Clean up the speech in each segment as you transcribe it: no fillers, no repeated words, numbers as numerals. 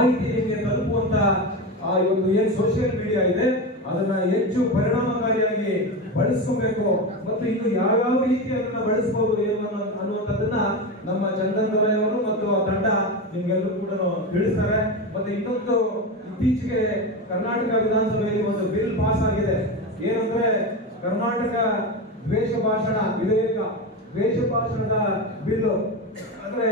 ಮಾಹಿತಿ ನಿಮಗೆ ತಲುಪುವಂತ ಇವತ್ತು ಏನ್ ಸೋಷಿಯಲ್ ಮೀಡಿಯಾ ಇದೆ ಅದನ್ನ ಹೆಚ್ಚು ಪರಿಣಾಮಕಾರಿಯಾಗಿ ಬಳಸ್ಕೋಬೇಕು ಮತ್ತು ಇನ್ನು ಯಾವ್ಯಾವ ರೀತಿ ಅದನ್ನ ಬಳಸಬಹುದು ಅನ್ನುವಂಥದ್ದನ್ನ ನಮ್ಮ ಚಂದನ್ ದೊರೆ ಅವರು ಮತ್ತು ಆ ತಂಡ ನಿಮ್ಗೆಲ್ಲರೂ ಕೂಡ ತಿಳಿಸ್ತಾರೆ. ಮತ್ತೆ ಇನ್ನೊಂದು, ಇತ್ತೀಚೆಗೆ ಕರ್ನಾಟಕ ವಿಧಾನಸಭೆಯಲ್ಲಿ ಒಂದು ಬಿಲ್ ಪಾಸ್ ಆಗಿದೆ. ಏನಂದ್ರೆ ಕರ್ನಾಟಕ ದ್ವೇಷ ಭಾಷಣ ವಿಧೇಯಕ, ದ್ವೇಷ ಭಾಷಣದ ಬಿಲ್. ಅಂದ್ರೆ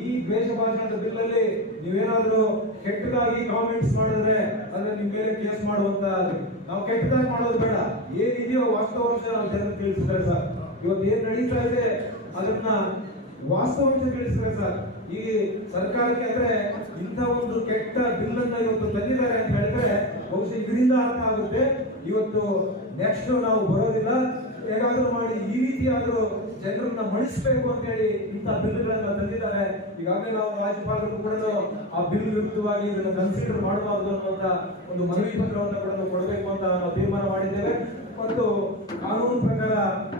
ಈ ದ್ವೇಷ ಭಾಷಣದ ಬಿಲ್ ಅಲ್ಲಿ ನೀವೇನಾದ್ರೂ ಕೆಟ್ಟದಾಗಿ ಕಾಮೆಂಟ್ಸ್ ಮಾಡಿದ್ರೆ ಅಂದ್ರೆ ನಿಮ್ ಮೇಲೆ ಕೇಸ್ ಮಾಡುವಂತ, ನಾವು ಕೆಟ್ಟದಾಗಿ ಮಾಡೋದು ಬೇಡ, ಏನಿದೆಯೋ ವಾಸ್ತವಾಂಶ ಜನರು ತಿಳಿಸಿದ್ರೆ ಸರ್. ಇವತ್ತು ಏನ್ ನಡೀತಾ ಇದೆ ಅದನ್ನ ವಾಸ್ತವಾಂಶ ತಿಳಿಸಿದ್ರೆ ಸರ್. ಈ ಸರ್ಕಾರಕ್ಕೆ ಅಂದ್ರೆ ಇಂಥ ಒಂದು ಕೆಟ್ಟ ಬಿಲ್ ಅನ್ನ ಇವತ್ತು ತಂದಿದ್ದಾರೆ ಅಂತ ಹೇಳಿದ್ರೆ ಬಹುಶಃ ಇದರಿಂದ ಅರ್ಥ ಆಗುತ್ತೆ ಇವತ್ತು ನೆಕ್ಸ್ಟ್ ನಾವು ಬರೋದಿಲ್ಲ, ಹೇಗಾದ್ರೂ ಮಾಡಿ ಈ ರೀತಿಯಾದ್ರೂ ಜನರನ್ನ ಮಣಿಸಬೇಕು ಅಂತ ಹೇಳಿ ಇಂಥ ಬಿಲ್ಗಳನ್ನ ತಂದಿದ್ದಾರೆ. ಈಗಾಗಲೇ ನಾವು ರಾಜ್ಯಪಾಲರು ಕೂಡ ಆ ಬಿಲ್ ವಿರುದ್ಧವಾಗಿ ಇದನ್ನು ಕನ್ಸಿಡರ್ ಮಾಡಬಾರದು ಅನ್ನುವಂತ ಒಂದು ಮನವಿ ಪತ್ರವನ್ನು ಕೂಡ ಕೊಡಬೇಕು ಅಂತ ನಾವು ತೀರ್ಮಾನ ಮಾಡಿದ್ದೇವೆ ಮತ್ತು ಕಾನೂನು ಪ್ರಕಾರ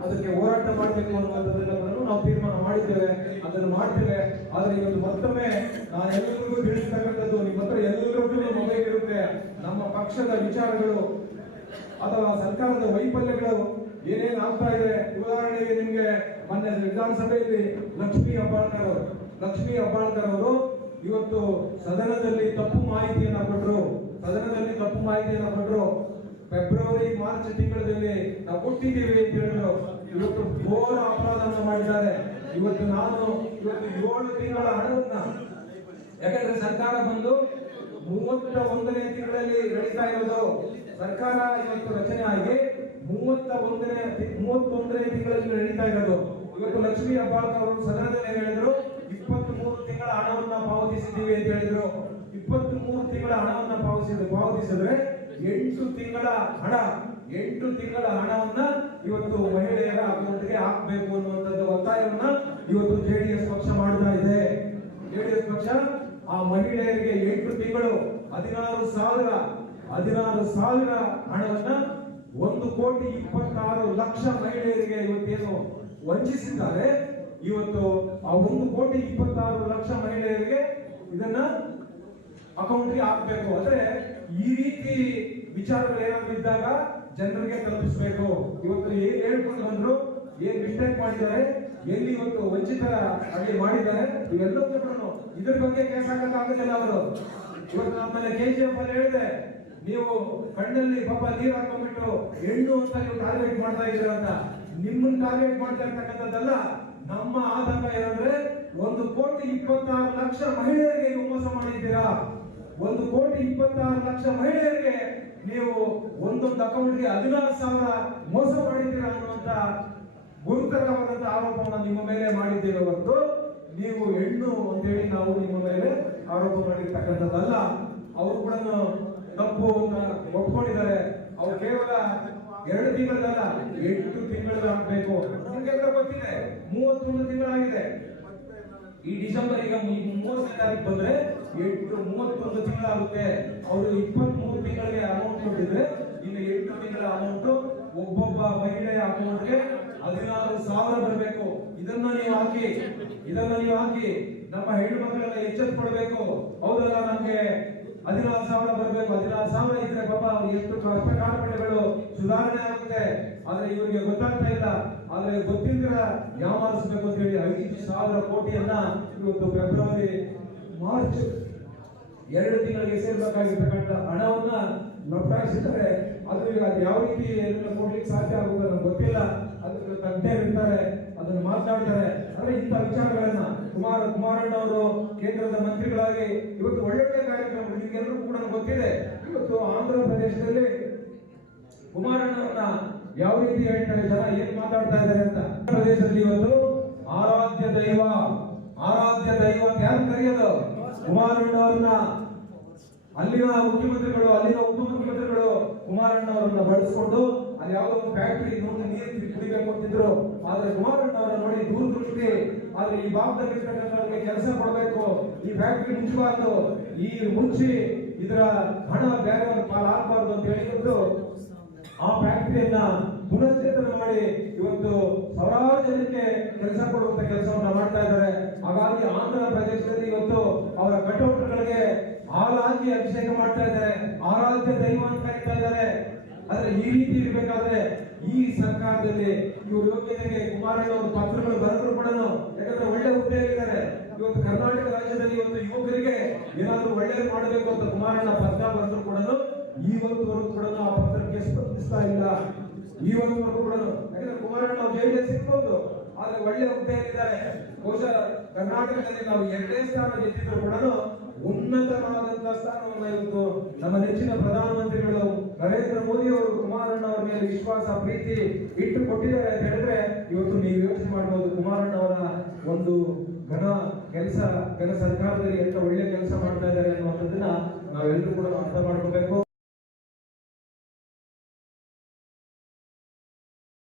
ಅದಕ್ಕೆ ಹೋರಾಟ ಮಾಡಬೇಕು ಅನ್ನುವಂಥದ್ದನ್ನ ಕೂಡ ನಾವು ತೀರ್ಮಾನ ಮಾಡಿದ್ದೇವೆ, ಅದನ್ನು ಮಾಡ್ತೇವೆ. ಆದ್ರೆ ಇವತ್ತು ಮತ್ತೊಮ್ಮೆ ನಾನು ಎಲ್ಲರಿಗೂ ತಿಳಿಸ್ತಕ್ಕಂಥದ್ದು, ನಿಮ್ಮ ಹತ್ರ ಎಲ್ಲರಿಗೂ ಮೊಬೈಲ್ ಇರುತ್ತೆ, ನಮ್ಮ ಪಕ್ಷದ ವಿಚಾರಗಳು ಅಥವಾ ಸರ್ಕಾರದ ವೈಫಲ್ಯಗಳು ಏನೇನು ಆಗ್ತಾ ಇದೆ. ಉದಾಹರಣೆಗೆ ನಿಮ್ಗೆ ಮೊನ್ನೆ ವಿಧಾನಸಭೆಯಲ್ಲಿ ಲಕ್ಷ್ಮೀ ಹೆಬ್ಬಾಳ್ಕರ್ ಅವರು ಇವತ್ತು ಸದನದಲ್ಲಿ ತಪ್ಪು ಮಾಹಿತಿಯನ್ನ ಕೊಟ್ಟರು. ಫೆಬ್ರವರಿ ಮಾರ್ಚ್ ತಿಂಗಳಲ್ಲಿ ನಾವು ಕೊಟ್ಟಿದ್ದೀವಿ ಅಂತ ಹೇಳಿದ್ರು. ಇವತ್ತು ಘೋರ ಅಪರಾಧವನ್ನು ಮಾಡಿದ್ದಾರೆ. ಇವತ್ತು 7 ತಿಂಗಳ ಹಣವನ್ನ, ಯಾಕಂದ್ರೆ ಸರ್ಕಾರ ಬಂದು 31ನೇ ತಿಂಗಳಲ್ಲಿ ನಡೀತಾ ಇರೋದು, ಸರ್ಕಾರ ಇವತ್ತು ರಚನೆ ಆಗಿ 31ನೇ ತಿಂಗಳಲ್ಲಿ ನಡೀತಾ ಇರೋದು. ಇವತ್ತು ಲಕ್ಷ್ಮೀ ಹೆಬ್ಬಾಳ್ಕರ್ ಅವರು ಸದನದಲ್ಲಿ ಏನ್ ಹೇಳಿದ್ರು, 23 ತಿಂಗಳ ಹಣವನ್ನ ಪಾವತಿಸಿದ್ದೀವಿ ಅಂತ ಹೇಳಿದ್ರು. 23 ತಿಂಗಳ ಹಣವನ್ನ ಪಾವತಿಸಿದ್ರೆ 8 ತಿಂಗಳ ಹಣವನ್ನ ಇವತ್ತು ಮಹಿಳೆಯರ ಅಕೌಂಟ್ಗೆ ಹಾಕಬೇಕು ಅನ್ನುವಂಥದ್ದು ಒತ್ತಾಯವನ್ನ ಇವತ್ತು ಜೆಡಿಎಸ್ ಪಕ್ಷ ಮಾಡ್ತಾ ಇದೆ. ಜೆಡಿಎಸ್ ಪಕ್ಷ ಆ ಮಹಿಳೆಯರಿಗೆ 8 ತಿಂಗಳು 16,000 ಹಣವನ್ನ 1,26,00,000 ಮಹಿಳೆಯರಿಗೆ ಇವತ್ತೇನು ವಂಚಿಸಿದ್ದಾರೆ. ಇವತ್ತು ಆ 1,26,00,000 ಮಹಿಳೆಯರಿಗೆ ಇದನ್ನ ಅಕೌಂಟ್ಗೆ ಹಾಕಬೇಕು. ಅಂದ್ರೆ ಈ ರೀತಿ ವಿಚಾರಗಳು ಏನಾದ್ರು ಇದ್ದಾಗ ಜನರಿಗೆ ತಲುಪಿಸಬೇಕು. ಇವತ್ತು ಏನ್ ಹೇಳ್ಕೊಂಡು ಬಂದ್ರು, ಏನ್ ಮಿಸ್ಟೇಕ್ ಮಾಡಿದ್ದಾರೆ, ಎಲ್ಲಿ ಇವತ್ತು ವಂಚಿತರ ಹಾಗೆ ಮಾಡಿದ್ದಾರೆ, ಇವೆಲ್ಲವೂ ಇದ್ರ ಬಗ್ಗೆ ಕೇಸ್ ಹಾಕಕ್ಕಾಗೋದಿಲ್ಲ ಅವರು. ಇವತ್ತು ನಮ್ಮಲ್ಲಿ KGF ಅಲ್ಲಿ ಹೇಳಿದೆ, ನೀವು ಕಣ್ಣಲ್ಲಿ ಪಾಪ ನೀರು ಹಾಕೊಂಡ್ಬಿಟ್ಟು ಹೆಣ್ಣು ಅಂತ ನೀವು ಟಾರ್ಗೆಟ್ ಮಾಡ್ತಾ ಇದ್ದೀರ ಅಂತ. ನಿಮ್ಮನ್ನ ಟಾರ್ಗೆಟ್ ಮಾಡ್ತಾ ಇರ್ತಕ್ಕಂಥದ್ದಲ್ಲ. ನಮ್ಮ ಆತಂಕ ಏನಂದ್ರೆ 1,26,00,000 ಮಹಿಳೆಯರಿಗೆ ನೀವು ಮೋಸ ಮಾಡಿದ್ದೀರಾ. 1,26,00,000 ಮಹಿಳೆಯರಿಗೆ ನೀವು ಒಂದೊಂದು ಅಕೌಂಟ್ಗೆ 16,000 ಮೋಸ ಮಾಡಿದ್ದೀರಾ ಅನ್ನುವಂತ ಗುರುತರವಾದಂತ ಆರೋಪವನ್ನು ನಿಮ್ಮ ಮೇಲೆ ಮಾಡಿದ್ದೇವೆ ಹೊರತು ನೀವು ಹೆಣ್ಣು ಅಂತೇಳಿ ನಾವು ನಿಮ್ಮ ಮೇಲೆ ಆರೋಪ ಮಾಡಿರ್ತಕ್ಕಂಥದ್ದಲ್ಲ. ಅವರು ಕೂಡ ತಪ್ಪು ಅಂತ ಒಪ್ಕೊಂಡಿದ್ದಾರೆ. ಅವ್ರು ಕೇವಲ 2 ತಿಂಗಳಲ್ಲ 8 ತಿಂಗಳು ಆಗ್ಬೇಕು. ನಿಮಗೆಲ್ಲ ಗೊತ್ತಿದೆ 31 ತಿಂಗಳಾಗಿದೆ. ಈ ಡಿಸೆಂಬರ್ ಈಗ 30ನೇ ತಾರೀಕು ಬಂದ್ರೆ 31 ತಿಂಗಳಾಗುತ್ತೆ. ಅವರು 23 ತಿಂಗಳಿಗೆ ಅಮೌಂಟ್ ಕೊಟ್ಟಿದ್ರೆ ಇನ್ನು 8 ತಿಂಗಳ ಅಮೌಂಟ್ ಒಬ್ಬೊಬ್ಬ ಮಹಿಳೆಯ ಅಕೌಂಟ್ಗೆ 16,000 ಬರಬೇಕು. ಇದನ್ನ ನೀವು ಹಾಕಿ ನಮ್ಮ ಹೆಣ್ಣು ಮಕ್ಕಳೆಲ್ಲ ಎಚ್ಚೆತ್ತುಕೊಳ್ಬೇಕು. ಹೌದಲ್ಲ, ನಮ್ಗೆ 16,000 ಬರಬೇಕು. 16,000 ಇದ್ರೆ ಪಾಪ ಎಷ್ಟು ಕಷ್ಟಕಾಠಗಳು ಸುಧಾರಣೆ ಆಗುತ್ತೆ. ಆದ್ರೆ ಇವರಿಗೆ ಗೊತ್ತಾಗ್ತಾ ಇಲ್ಲ. ಆದ್ರೆ ಗೊತ್ತಿಲ್ದಿರ ಯಾಮಾರಿಸಬೇಕು ಅಂತ ಹೇಳಿ 5,000 ಕೋಟಿಯನ್ನ ಇವತ್ತು ಫೆಬ್ರವರಿ ಮಾರ್ಚ್ 2 ತಿಂಗಳಿಗೆ ಸೇರ್ಬೇಕಾಗಿರ್ತಕ್ಕಂಥ ಹಣವನ್ನ ಲಪ್ಟಾಯಿಸಿದ್ದಾರೆ. ಅದು ಈಗ ಯಾವ ರೀತಿ ಕೊಡ್ಲಿಕ್ಕೆ ಸಾಧ್ಯ ಆಗುತ್ತದೆ ನಮ್ಗೆ ಗೊತ್ತಿಲ್ಲ. ಅದಕ್ಕೆ ತಜ್ಞರು ಇರ್ತಾರೆ, ಅದನ್ನು ಮಾತನಾಡ್ತಾರೆ. ಅಂದ್ರೆ ಇಂಥ ವಿಚಾರಗಳನ್ನ ಕುಮಾರಣ್ಣ ಅವರು ಕೇಂದ್ರದ ಮಂತ್ರಿಗಳಾಗಿ ಇವತ್ತು ಒಳ್ಳೊಳ್ಳೆ ಕಾರ್ಯಕ್ರಮ ನಿಮ್ಗೆಲ್ಲರೂ ಕೂಡ ಗೊತ್ತಿದೆ. ಇವತ್ತು ಆಂಧ್ರ ಪ್ರದೇಶದಲ್ಲಿ ಕುಮಾರಣ್ಣವರನ್ನ ಯಾವ ರೀತಿ ಹೇಳ್ತಾರೆ, ಜನ ಏನ್ ಮಾತಾಡ್ತಾ ಇದ್ದಾರೆ ಅಂತ. ಪ್ರದೇಶದಲ್ಲಿ ಇವತ್ತು ಆರಾಧ್ಯ ದೈವ ಯಾರು ಕರೆಯೋದು ಕುಮಾರಣ್ಣವರನ್ನ. ಅಲ್ಲಿನ ಮುಖ್ಯಮಂತ್ರಿಗಳು, ಅಲ್ಲಿನ ಉಪಮುಖ್ಯಮಂತ್ರಿಗಳು ಕುಮಾರಣ್ಣವರನ್ನ ಬಳಸಿಕೊಂಡು ಅಲ್ಲಿ ಯಾವುದೋ ಒಂದು ಫ್ಯಾಕ್ಟರಿ ನೀರು ಕುಡಿಬೇಕು ಅಂತಿದ್ರು. ಆದ್ರೆ ಕುಮಾರಣ್ಣವರನ್ನ ನೋಡಿ ದೂರದೃಷ್ಟಿ, ಆದ್ರೆ ಈ ಭಾಗದಲ್ಲಿರ್ತಕ್ಕಂಥವ್ರಿಗೆ ಕೆಲಸ ಕೊಡಬೇಕು, ಈ ಫ್ಯಾಕ್ಟರಿ ಮುಚ್ಚಬಾರ್ದು, ಈ ಮುಚ್ಚಿ ಇದರ ಹಣ ಬೇರೆಯವರ ಪಾಲು ಹಾಕಬಾರ್ದು ಅಂತ ಹೇಳಿದ್ದು ಆ ಫ್ಯಾಕ್ಟರಿಯನ್ನ ಪುನಶ್ಚೇತನ ಮಾಡಿ ಇವತ್ತು ಸಾವಿರಾರು ಜನಕ್ಕೆ ಕೆಲಸ ಕೊಡುವಂತ ಕೆಲಸವನ್ನ ಮಾಡ್ತಾ ಇದ್ದಾರೆ. ಹಾಗಾಗಿ ಆಂಧ್ರ ಪ್ರದೇಶದಲ್ಲಿ ಇವತ್ತು ಅವರ ಕಟೌಟ್ಗಳಿಗೆ ಹಾಲು ಹಾಕಿ ಅಭಿಷೇಕ ಮಾಡ್ತಾ ಇದ್ದಾರೆ, ಆರಾಧ್ಯ ದೈವ ಅಂತ ಕರೀತಾ ಇದ್ದಾರೆ. ಆದ್ರೆ ಈ ರೀತಿ ಇರ್ಬೇಕಾದ್ರೆ ಈ ಸರ್ಕಾರದಲ್ಲಿ ಇವರು ಯೋಗ್ಯತೆಗೆ ಕುಮಾರಣ್ಣ ಅವರು ಪತ್ರಗಳು ಬರೆದ್ರು ಕೂಡ, ಯಾಕಂದ್ರೆ ಒಳ್ಳೆ ಹುದ್ದೆಯಲ್ಲಿದ್ದಾರೆ. ಇವತ್ತು ಕರ್ನಾಟಕ ರಾಜ್ಯದಲ್ಲಿ ಇವತ್ತು ಯುವಕರಿಗೆ ಏನಾದ್ರೂ ಒಳ್ಳೆಯದು ಮಾಡಬೇಕು ಅಂತ ಕುಮಾರಣ್ಣ ಪತ್ರ ಬರೆದ್ರು ಕೂಡ ಇವತ್ತುವರೆಗೂ ಕೂಡ ಆ ಪತ್ರಕ್ಕೆ ಸ್ಪಂದಿಸ್ತಾ ಇಲ್ಲ. ಇವತ್ತುವರೆಗೂ ಕೂಡ, ಯಾಕಂದ್ರೆ ಕುಮಾರಣ್ಣ ಜೆಡಿಎಸ್ ಇರ್ಬೋದು, ಆದ್ರೆ ಒಳ್ಳೆ ಹುದ್ದೆಯಲ್ಲಿದ್ದಾರೆ. ಬಹುಶಃ ಕರ್ನಾಟಕದಲ್ಲಿ ನಾವು 2ನೇ ಸ್ಥಾನ ಗೆದ್ದಿದ್ರು ಕೂಡ ಉನ್ನತವಾದಂತಹ ಸ್ಥಾನವನ್ನ ಇವತ್ತು ನಮ್ಮ ನೆಚ್ಚಿನ ಪ್ರಧಾನಮಂತ್ರಿಗಳು ನರೇಂದ್ರ ಮೋದಿ ಅವರು ಕುಮಾರಣ್ಣ ಅವರ ಮೇಲೆ ವಿಶ್ವಾಸ ಪ್ರೀತಿ ಇಟ್ಟು ಕೊಟ್ಟಿದ್ದಾರೆ ಅಂತ ಹೇಳಿದ್ರೆ, ಇವತ್ತು ನೀವು ಯೋಚನೆ ಮಾಡಬಹುದು ಕುಮಾರಣ್ಣ ಅವರ ಒಂದು ಘನ ಸರ್ಕಾರದಲ್ಲಿ ಎಷ್ಟು ಒಳ್ಳೆ ಕೆಲಸ ಮಾಡ್ತಾ ಇದ್ದಾರೆ ಅನ್ನುವಂಥದ್ದನ್ನ ನಾವೆಲ್ಲರೂ ಕೂಡ ಅರ್ಥ ಮಾಡ್ಕೋಬೇಕು.